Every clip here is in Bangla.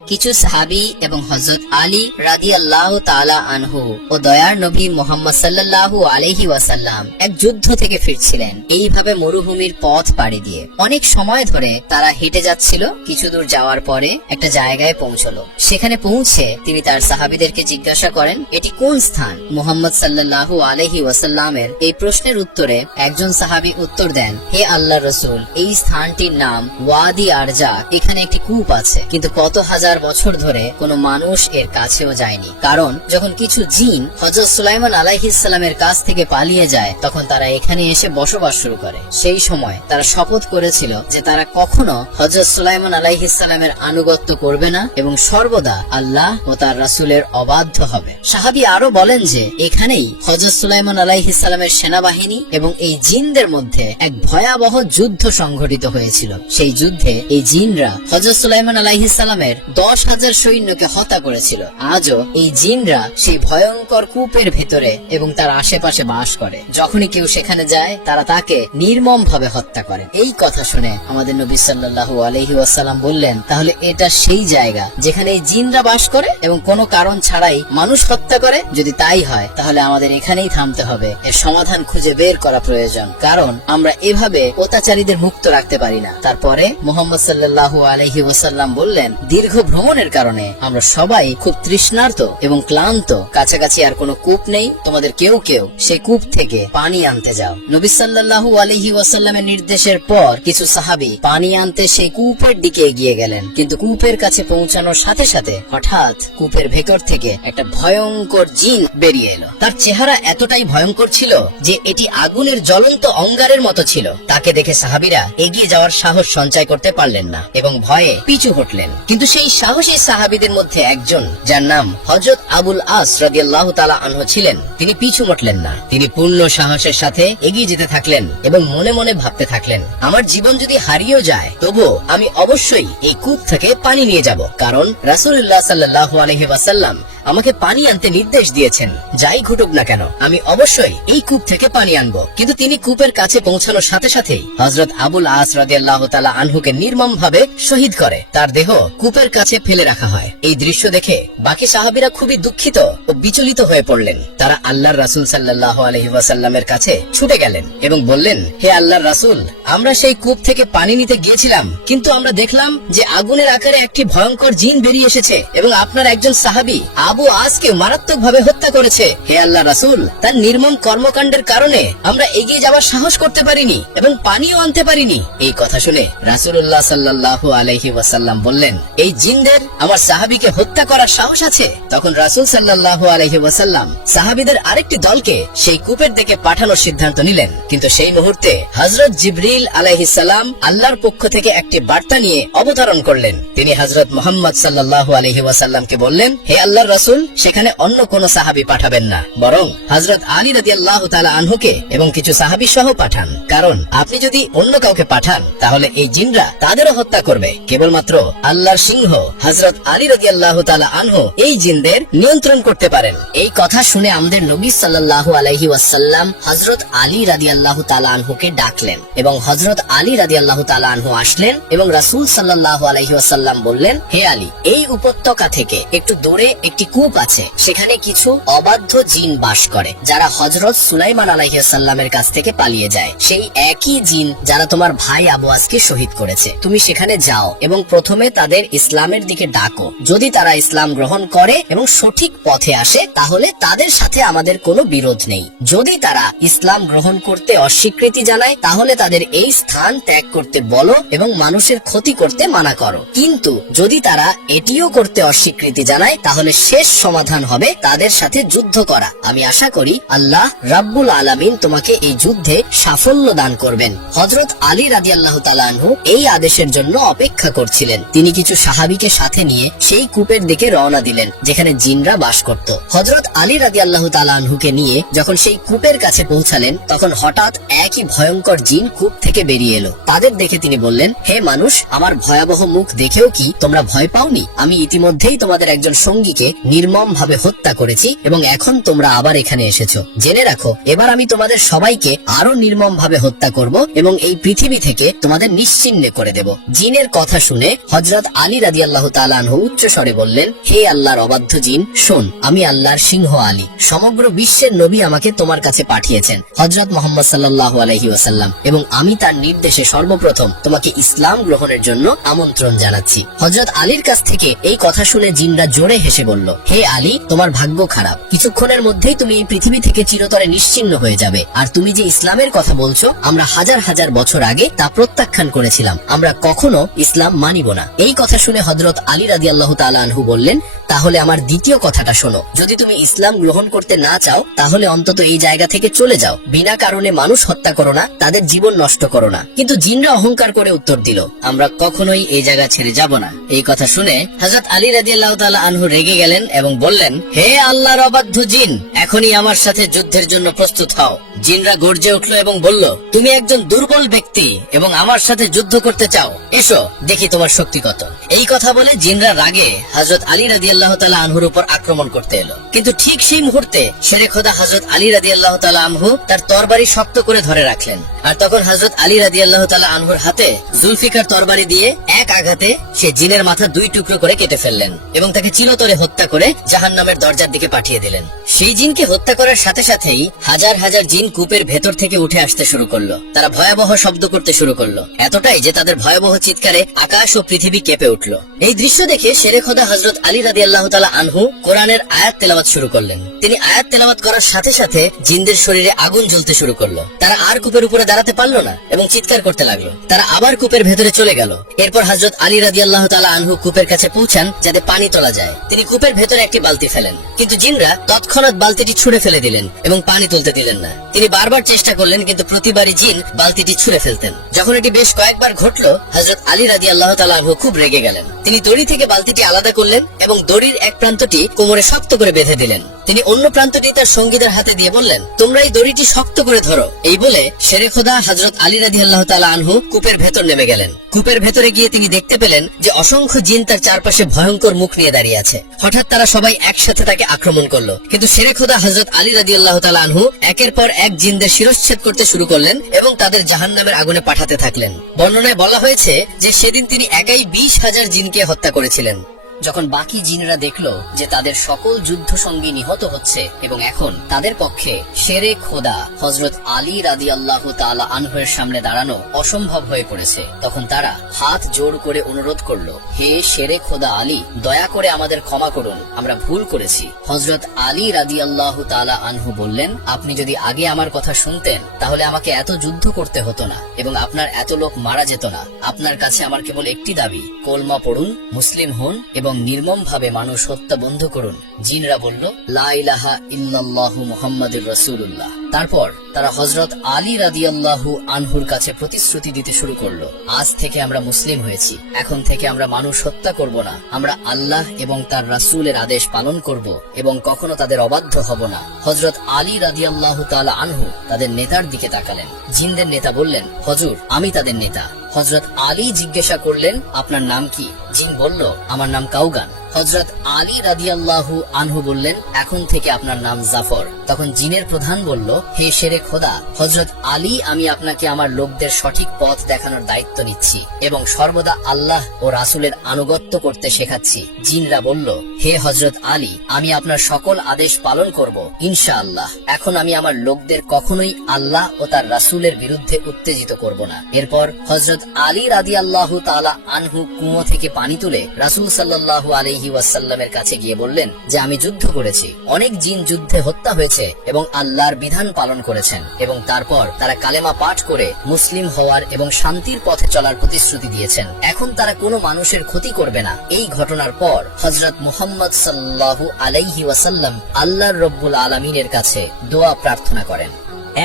কিছু সাহাবী এবং হযরত আলী রাদিয়াল্লাহু তাআলা আনহু ও দয়ার নবী মুহাম্মদ সাল্লাল্লাহু আলাইহি ওয়াসাল্লাম এক যুদ্ধ থেকে ফিরছিলেন। এইভাবে মরুভূমির পথ পাড়ি দিয়ে অনেক সময় ধরে তারা হেঁটে যাচ্ছিল। কিছু দূর যাওয়ার পরে একটা জায়গায় পৌঁছলো। সেখানে পৌঁছে তিনি তার সাহাবীদেরকে জিজ্ঞাসা করেন, এটি কোন স্থান? মুহাম্মদ সাল্লাল্লাহু আলাইহি ওয়াসাল্লামের এই প্রশ্নের উত্তরে একজন সাহাবী উত্তর দেন, হে আল্লাহর রাসূল, এই স্থানটির নাম ওয়াদি আরজা। এখানে একটি কূপ আছে, কিন্তু কত হাজার বছর ধরে কোনো মানুষ এর কাছেও যায়নি। কারণ যখন কিছু জিন হযরত সুলাইমান আলাইহিস সালামের কাছ থেকে পালিয়ে যায়, তখন তারা এখানে এসে বসবাস শুরু করে। সেই সময় তারা শপথ করেছিল যে তারা কখনো হযরত সুলাইমান আলাইহিস সালামের আনুগত্য করবে না এবং সর্বদা আল্লাহ ও তার রাসূলের অবাধ্য হবে। সাহাবী আরো বলেন যে এখানেই হযরত সুলাইমান আলাইহিস সালামের সেনাবাহিনী এবং এই জিনদের মধ্যে এক ভয়াবহ যুদ্ধ সংঘটিত হয়েছিল। সেই যুদ্ধে এই জিনরা হযরত সুলাইমান আলাইহিস সালামের 10,000 সৈন্যকে হত্যা করেছিল। আজও এই জিনরা সেই ভয়ঙ্কর কূপের ভেতরে এবং তার আশেপাশে বাস করে। যখনই কেউ সেখানে যায়, তারা তাকে নির্মম ভাবে হত্যা করে। এই কথা শুনে আমাদের নবী সাল্লাল্লাহু আলাইহি ওয়াসাল্লাম বললেন, তাহলে এটা সেই জায়গা যেখানে এই জিনরা বাস করে এবং কোনো কারণ ছাড়াই মানুষ হত্যা করে? যদি তাই হয়, তাহলে আমাদের এখানেই থামতে হবে। এর সমাধান খুঁজে বের করা প্রয়োজন, কারণ আমরা এভাবে অত্যাচারীদের মুক্ত রাখতে পারি না। তারপরে মুহাম্মদ সাল্লাল্লাহু আলাইহি ওয়াসাল্লাম বললেন, দীর্ঘ ভ্রমণের কারণে আমরা সবাই খুব তৃষ্ণার্ত এবং ক্লান্ত। কাছাকাছি আর কোনো কূপ নেই। তোমাদের কেউ কেউ সেই কূপ থেকে পানি আনতে যাও। নবী সাল্লাল্লাহু আলাইহি ওয়াসাল্লামের নির্দেশের পর কিছু সাহাবী পানি আনতে সেই কূপের দিকে এগিয়ে গেলেন। কিন্তু কূপের কাছে পৌঁছানোর সাথে সাথে হঠাৎ কূপের ভেতর থেকে একটা ভয়ঙ্কর জিন বেরিয়ে এলো। তার চেহারা এতটাই ভয়ঙ্কর ছিল যে এটি আগুনের জ্বলন্ত অঙ্গারের মতো ছিল। তাকে দেখে সাহাবীরা এগিয়ে যাওয়ার সাহস সঞ্চয় করতে পারলেন না এবং ভয়ে পিছু হটলেন। কিন্তু সেই সাহসী সাহাবীদের মধ্যে একজন, যার নাম হযরত আবুল আস রাদিয়াল্লাহু তাআলা আনহু ছিলেন, তিনি পিছু হটলেন না। তিনি পূর্ণ সাহসের সাথে এগিয়ে যেতে থাকলেন এবং মনে মনে ভাবতে থাকলেন, আমার জীবন যদি হারিয়েও যায়, তবুও আমি অবশ্যই এই কূপ থেকে পানি নিয়ে যাব। কারণ রাসূলুল্লাহ সাল্লাল্লাহু আলাইহি ওয়াসাল্লাম আমাকে পানি আনতে নির্দেশ দিয়েছেন। যাই ঘটুক না কেন, আমি অবশ্যই এই কূপ থেকে পানি আনবো। কিন্তু তিনি কূপের কাছে পৌঁছানোর সাথে সাথেই হযরত আবুল আস রাদিয়াল্লাহু তাআলা আনহুকে নির্মম ভাবে শহীদ করে তার দেহ কূপের কাছে ফেলে রাখা হয়। এই দৃশ্য দেখে বাকি সাহাবীরা খুবই দুঃখিত ও বিচলিত হয়ে পড়লেন। তারা আল্লাহর রাসূল সাল্লাল্লাহু আলাইহি ওয়াসাল্লামের কাছে ছুটে গেলেন এবং বললেন, হে আল্লাহর রাসূল, আমরা সেই কূপ থেকে পানি নিতে গিয়েছিলাম, কিন্তু আমরা দেখলাম যে আগুনের আকারে একটি ভয়ঙ্কর জিন বেরিয়ে এসেছে এবং আপনার একজন সাহাবী আবু আসকে মারাত্মকভাবে হত্যা করেছে। হে আল্লাহর রাসূল, তার নির্মম কর্মকাণ্ডের কারণে আমরা এগিয়ে যাওয়ার সাহস করতে পারিনি এবং পানিও আনতে পারিনি। এই কথা শুনে রাসূলুল্লাহ সাল্লাল্লাহু আলাইহি ওয়াসাল্লাম বললেন, এই জিনদের আমার সাহাবীকে হত্যা করার সাহস আছে? তখন রাসূল সাল্লাল্লাহু আলাইহি ওয়াসাল্লাম সাহাবীদের আরেকটি দলকে সেই কূপের দিকে পাঠানোর সিদ্ধান্ত নিলেন। কিন্তু সেই মুহূর্তে হযরত জিবরিল আলাইহিস সালাম আল্লাহর পক্ষ থেকে একটি বার্তা নিয়ে অবতরণ করলেন। তিনি হযরত মুহাম্মদ সাল্লাল্লাহু আলাইহি ওয়াসাল্লামকে বললেন, হে আল্লাহর রাসূল, সেখানে অন্য কোন সাহাবী পাঠাবেন না, বরং হযরত আলী রাদিয়াল্লাহু তাআলা আনহুকে এবং কিছু সাহাবী সহ পাঠান। কারণ আপনি যদি অন্য কাউকে পাঠান, তাহলে এই জিনরা তাদেরও হত্যা করবে। কেবলমাত্র আল্লাহর সিংহ হযরত আলী রাদিয়াল্লাহু তাআলা আনহু এই জিনদের নিয়ন্ত্রণ করতে পারেন। এই কথা শুনে আমাদের নবী সাল্লাল্লাহু আলাইহি ওয়াসাল্লাম হযরত আলী রাদিয়াল্লাহু তাআলা আনহুকে ডাকলেন এবং হযরত আলী রাদিয়াল্লাহু তাআলা আনহু আসলেন এবং রাসূল সাল্লাল্লাহু আলাইহি ওয়াসাল্লাম বললেন, হে আলী, এই উপত্যকা থেকে একটু দূরে একটি কূপ আছে। সেখানে কিছু অবাধ্য জিন বাস করে, যারা হযরত সুলাইমান আলাইহিস সালামের কাছ থেকে পালিয়ে যায়। সেই একই জিন যারা তোমার ভাই আবু আসকে শহীদ করেছে। তুমি সেখানে যাও এবং প্রথমে তাদের ইসলামের দিকে ডাকো। যদি তারা ইসলাম গ্রহণ করে এবং সঠিক পথে আসে, তাহলে তাদের সাথে আমাদের কোনো বিরোধ নেই। যদি তারা ইসলাম গ্রহণ করতে অস্বীকৃতি জানায়, তাহলে তাদের এই স্থান ত্যাগ করতে বলো এবং মানুষের ক্ষতি করতে মানা করো। কিন্তু যদি তারা এটিও করতে অস্বীকৃতি জানায়, তাহলে শেষ সমাধান হবে তাদের সাথে যুদ্ধ করা। আমি আশা করি আল্লাহ রাব্বুল আলামিন তোমাকে এই যুদ্ধে সাফল্য দান করবেন। হযরত আলী রাদিয়াল্লাহু তাআলা আনহু এই আদেশের জন্য অপেক্ষা করছিলেন। তিনি কিছু সাহাবীকে সাথে নিয়ে সেই কূপের দিকে রওনা দিলেন যেখানে জিনরা বাস করত। হযরত আলী রাদিয়াল্লাহু তাআলা আনহুকে নিয়ে যখন সেই কূপের কাছে পৌঁছালেন, তখন হঠাৎ একই ভয়ঙ্কর জিন কূপ থেকে বেরিয়ে এলো। তাদের দেখে তিনি বললেন, হে মানুষ, আমার ভয়াবহ মুখ দেখেও কি তোমরা ভয় পাওনি? আমি ইতিমধ্যেই তোমাদের একজন সঙ্গীকে নির্মম ভাবে হত্যা করেছি এবং এখন তোমরা আবার এখানে এসেছো। জেনে রাখো, এবার আমি তোমাদের সবাইকে আরো নির্মম ভাবে হত্যা করব এবং এই পৃথিবী থেকে তোমাদের নিশ্চিহ্ন করে দেব। জিনের কথা শুনে হযরত আলী রাদিয়াল্লাহু তাআলা আনহু উচ্চ স্বরে বললেন, হে আল্লাহর অবাধ্য জিন, শোন, আমি আল্লাহর সিংহ আলী। সমগ্র বিশ্বের নবী আমাকে তোমার কাছে পাঠিয়েছেন, হযরত মুহাম্মদ সাল্লাল্লাহু আলাইহি ওয়াসাল্লাম, এবং আমি তার নির্দেশে সর্বপ্রথম তোমাকে ইসলাম গ্রহণের জন্য আমন্ত্রণ জানাচ্ছি। হযরত আলীর কাছ থেকে এই কথা শুনে জিনরা জোরে হেসে বলল, হে আলী, তোমার ভাগ্য খারাপ, কিছুক্ষণের মধ্যেই তুমি এই পৃথিবী থেকে চিরতরে নিশ্চিহ্ন হয়ে যাবে। আর তুমি যে ইসলামের কথা বলছো, আমরা হাজার হাজার বছর আগে তা প্রত্যাখ্যান করেছিলাম, আমরা কখনো ইসলাম মানিব না। এই কথা শুনে হযরত আলী রাদিয়াল্লাহু তাআলা আনহু বললেন, তাহলে আমার দ্বিতীয় কথাটা শোনো, যদি তুমি ইসলাম গ্রহণ করতে না চাও তাহলে অন্তত এই জায়গা থেকে চলে যাও, বিনা কারণে মানুষ হত্যা করো না, তাদের জীবন নষ্ট করো না। কিন্তু জিনরা অহংকার করে উত্তর দিল, আমরা কখনোই এই জায়গা ছেড়ে যাব না। এই কথা শুনে হযরত আলী রাদিয়াল্লাহু তাআলা আনহু রেগে গেলেন এবং বললেন, হে আল্লাহর অবাধ্য জিন, এখনই আমার সাথে যুদ্ধের জন্য প্রস্তুত হও। জিনরা গর্জে উঠল এবং বলল, তুমি একজন দুর্বল ব্যক্তি এবং আমার সাথে যুদ্ধ করতে চাও, এসো দেখি তোমার শক্তি কত। এই কথা বলে জিনরা রাগে হযরত আলী রাদিয়াল্লাহু তাআলা আনহুর উপর আক্রমণ করতে এলো। কিন্তু ঠিক সেই মুহূর্তে শেরে খোদা হযরত আলী রাদিয়াল্লাহু তাআলা আনহু তার তরবারি শক্ত করে ধরে রাখলেন। আর তখন হযরত আলী রাদিয়াল্লাহু তাআলা আনহুর হাতে জুলফিকার তরবারি দিয়ে এক আঘাতে সে জিনের মাথা দুই টুকরো করে কেটে ফেললেন এবং তাকে চিরতরে হত্যা করে জাহান্নামের দরজার দিকে পাঠিয়ে দিলেন। সেই জিনকে হত্যা করার সাথে সাথেই হাজার হাজার জিন কূপের ভেতর থেকে উঠে আসতে শুরু করলো। তারা ভয়াবহ শব্দ করতে শুরু করলো, এতটাই যে তাদের ভয়াবহ চিৎকারে আকাশ ও পৃথিবী কেঁপে উঠল। এই দৃশ্য দেখে শেরে খোদা হযরত আলী রাদিয়াল্লাহু তাআলা আনহু কোরআনের আয়াত তেলাওয়াত শুরু করলেন। তিনি আয়াত তেলাওয়াত করার সাথে সাথে জিনদের শরীরে আগুন জ্বলতে শুরু করলো। তারা আর কূপের উপরে দাঁড়াতে পারলো না এবং চিৎকার করতে লাগলো। তারা আবার কূপের ভেতরে চলে গেল। এরপর হযরত আলী রাদিয়াল্লাহু তাআলা আনহু কূপের কাছে পৌঁছান যাতে পানি তোলা যায়। তিনি কূপের ভেতরে একটি বালতি ফেলেন, কিন্তু জিনরা তৎক্ষণাৎ বালতিটি ছুঁড়ে ফেলে দিলেন এবং পানি তুলতে দিলেন না। তিনি বারবার চেষ্টা করলেন, কিন্তু প্রতিবারই জিন বালতিটি ছুঁড়ে ফেলতেন। যখন এটি বেশ কয়েকবার ঘটলো, হযরত আলী রাদিয়াল্লাহু তাআলা আনহু খুব রেগে গেলেন। তিনি দড়ি থেকে বালতিটি আলাদা করলেন এবং দড়ির এক প্রান্তটি কোমরে শক্ত করে বেঁধে দিলেন। তিনি অন্য প্রান্তটি তার সঙ্গীদের হাতে দিয়ে বললেন, তোমরা এই দড়িটি শক্ত করে ধরো। এই বলে শেরে খোদা হযরত আলী রাদিয়াল্লাহু তাআলা আনহু কূপের ভেতর নেমে গেলেন। কূপের ভেতরে গিয়ে তিনি দেখতে পেলেন যে অসংখ্য জিন তার চারপাশে ভয়ঙ্কর মুখ নিয়ে দাঁড়িয়ে আছে। হঠাৎ তারা সবাই একসাথে তাকে আক্রমণ করলো, কিন্তু শেরে খোদা হযরত আলী রাদিয়াল্লাহু তাআলা আনহু একের পর এক জিনদের শিরশ্ছেদ করতে শুরু করলেন এবং তাদের জাহান্নামের আগুনে পাঠাতে থাকলেন। বর্ণনায় বলা হয়েছে যে সেদিন তিনি একাই 20,000 জিনকে হত্যা করেছিলেন। যখন বাকি জিনরা দেখলো যে তাদের সকল যুদ্ধ সঙ্গী নিহত হচ্ছে এবং এখন তাদের পক্ষে শেরে খোদা হযরত আলী রাদিয়াল্লাহু তাআলা আনহুর সামনে দাঁড়ানো অসম্ভব হয়ে পড়েছে, তখন তারা হাত জোড় করে অনুরোধ করলো, হে শেরে খোদা আলী, দয়া করে আমাদের ক্ষমা করুন, আমরা ভুল করেছি। হযরত আলী রাদিয়াল্লাহু তাআলা আনহু বললেন, আপনি যদি আগে আমার কথা শুনতেন তাহলে আমাকে এত যুদ্ধ করতে হতো না এবং আপনার এত লোক মারা যেত না। আপনার কাছে আমার কেবল একটি দাবি, কলমা পড়ুন, মুসলিম হন এবং নির্মম ভাবে মানুষ হত্যা বন্ধ করুন। জিনরা বলল, লা ইলাহা ইল্লাল্লাহু মুহাম্মাদুর রাসূলুল্লাহ। তারপর তারা হযরত আলী রাদিয়াল্লাহু আনহুর কাছে প্রতিশ্রুতি দিতে শুরু করলো, আজ থেকে আমরা মুসলিম হয়েছি, এখন থেকে আমরা মানুষ হত্যা করব না, আমরা আল্লাহ এবং তার রাসূলের আদেশ পালন করব এবং কখনো তাদের অবাধ্য হব না। হযরত আলী রাদিয়াল্লাহু তাআলা আনহু তাদের নেতার দিকে তাকালেন। জিনদের নেতা বললেন, হুজুর, আমি তাদের নেতা। হযরত আলী জিজ্ঞাসা করলেন, আপনার নাম কি? জিন বলল, আমার নাম কাউগান। হযরত আলী রাদিয়াল্লাহু আনহু বললেন, এখন থেকে আপনার নাম জাফর। তখন জিনের প্রধান বলল, হে শেরে খোদা, হযরত আলী, আমি আপনাকে আমার লোকদের সঠিক পথ দেখানোর দায়িত্ব নিচ্ছি এবং সর্বদা আল্লাহ ও রাসূলের আনুগত্য করতে শেখাচ্ছি। জিনরা বলল, হে হযরত আলী, আমি আপনার সকল আদেশ পালন করব ইনশাআল্লাহ। এখন আমি আমার লোকদের কখনোই আল্লাহ ও তার রাসূলের বিরুদ্ধে উত্তেজিত করব না। এরপর হযরত আলী রাদিয়াল্লাহু তাআলা আনহু কুয়ো থেকে পানি তুলে রাসূল সাল্লাল্লাহু আলাইহি ওয়াসাল্লামের কাছে গিয়ে বললেন যে আমি যুদ্ধ করেছি, অনেক জিন যুদ্ধে হত্যা হয়েছে এবং আল্লাহর বিধান পালন করেছেন, এবং তারপর তারা কালেমা পাঠ করে মুসলিম হওয়ার এবং শান্তির পথে চলার প্রতিশ্রুতি দিয়েছেন। এখন তারা কোনো মানুষের ক্ষতি করবে না। এই ঘটনার পর হযরত মুহাম্মদ সাল্লাল্লাহু আলাইহি ওয়াসাল্লাম আল্লাহর রব্বুল আলামিনের কাছে দোয়া প্রার্থনা করেন।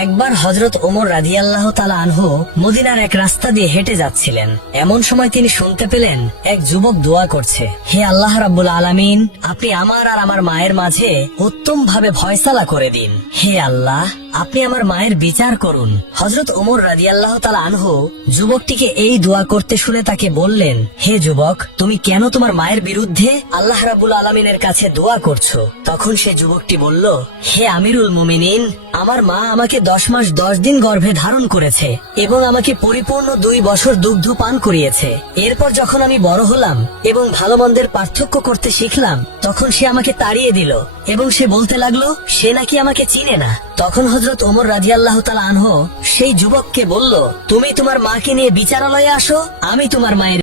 একবার হযরত ওমর রাদিয়াল্লাহু তাআলা আনহু মদিনার এক রাস্তা দিয়ে হেঁটে যাচ্ছিলেন। এমন সময় তিনি শুনতে পেলেন এক যুবক দোয়া করছে, হে আল্লাহ রাব্বুল আলামিন, আপনি আমার আর আমার মায়ের মাঝে উত্তম ভাবে ফয়সালা করে দিন। হে আল্লাহ, আপনি আমার মায়ের বিচার করুন। হযরত ওমর রাদিয়াল্লাহু তাআলা আনহু যুবকটিকে এই দোয়া করতে শুনে তাকে বললেন, হে যুবক, তুমি কেন তোমার মায়ের বিরুদ্ধে আল্লাহ রাব্বুল আলামিনের কাছে দোয়া করছো? তখন সে যুবকটি বলল, হে আমিরুল মুমিনিন, আমার মা আমাকে 10 মাস 10 দিন গর্ভে ধারণ করেছে এবং আমাকে পরিপূর্ণ 2 বছর দুগ্ধ পান করিয়েছে। এরপর যখন আমি বড় হলাম এবং ভালো মন্দের পার্থক্য করতে শিখলাম, তখন সে আমাকে তাড়িয়ে দিল এবং সে বলতে লাগলো সে নাকি আমাকে চিনে না। তখন হযরত ওমর রাদিয়াল্লাহু তাআলা আনহু সেই যুবককে বলল, তুমি তোমার মাকে নিয়ে বিচারালয়ে আসো, আমি তোমার মায়ের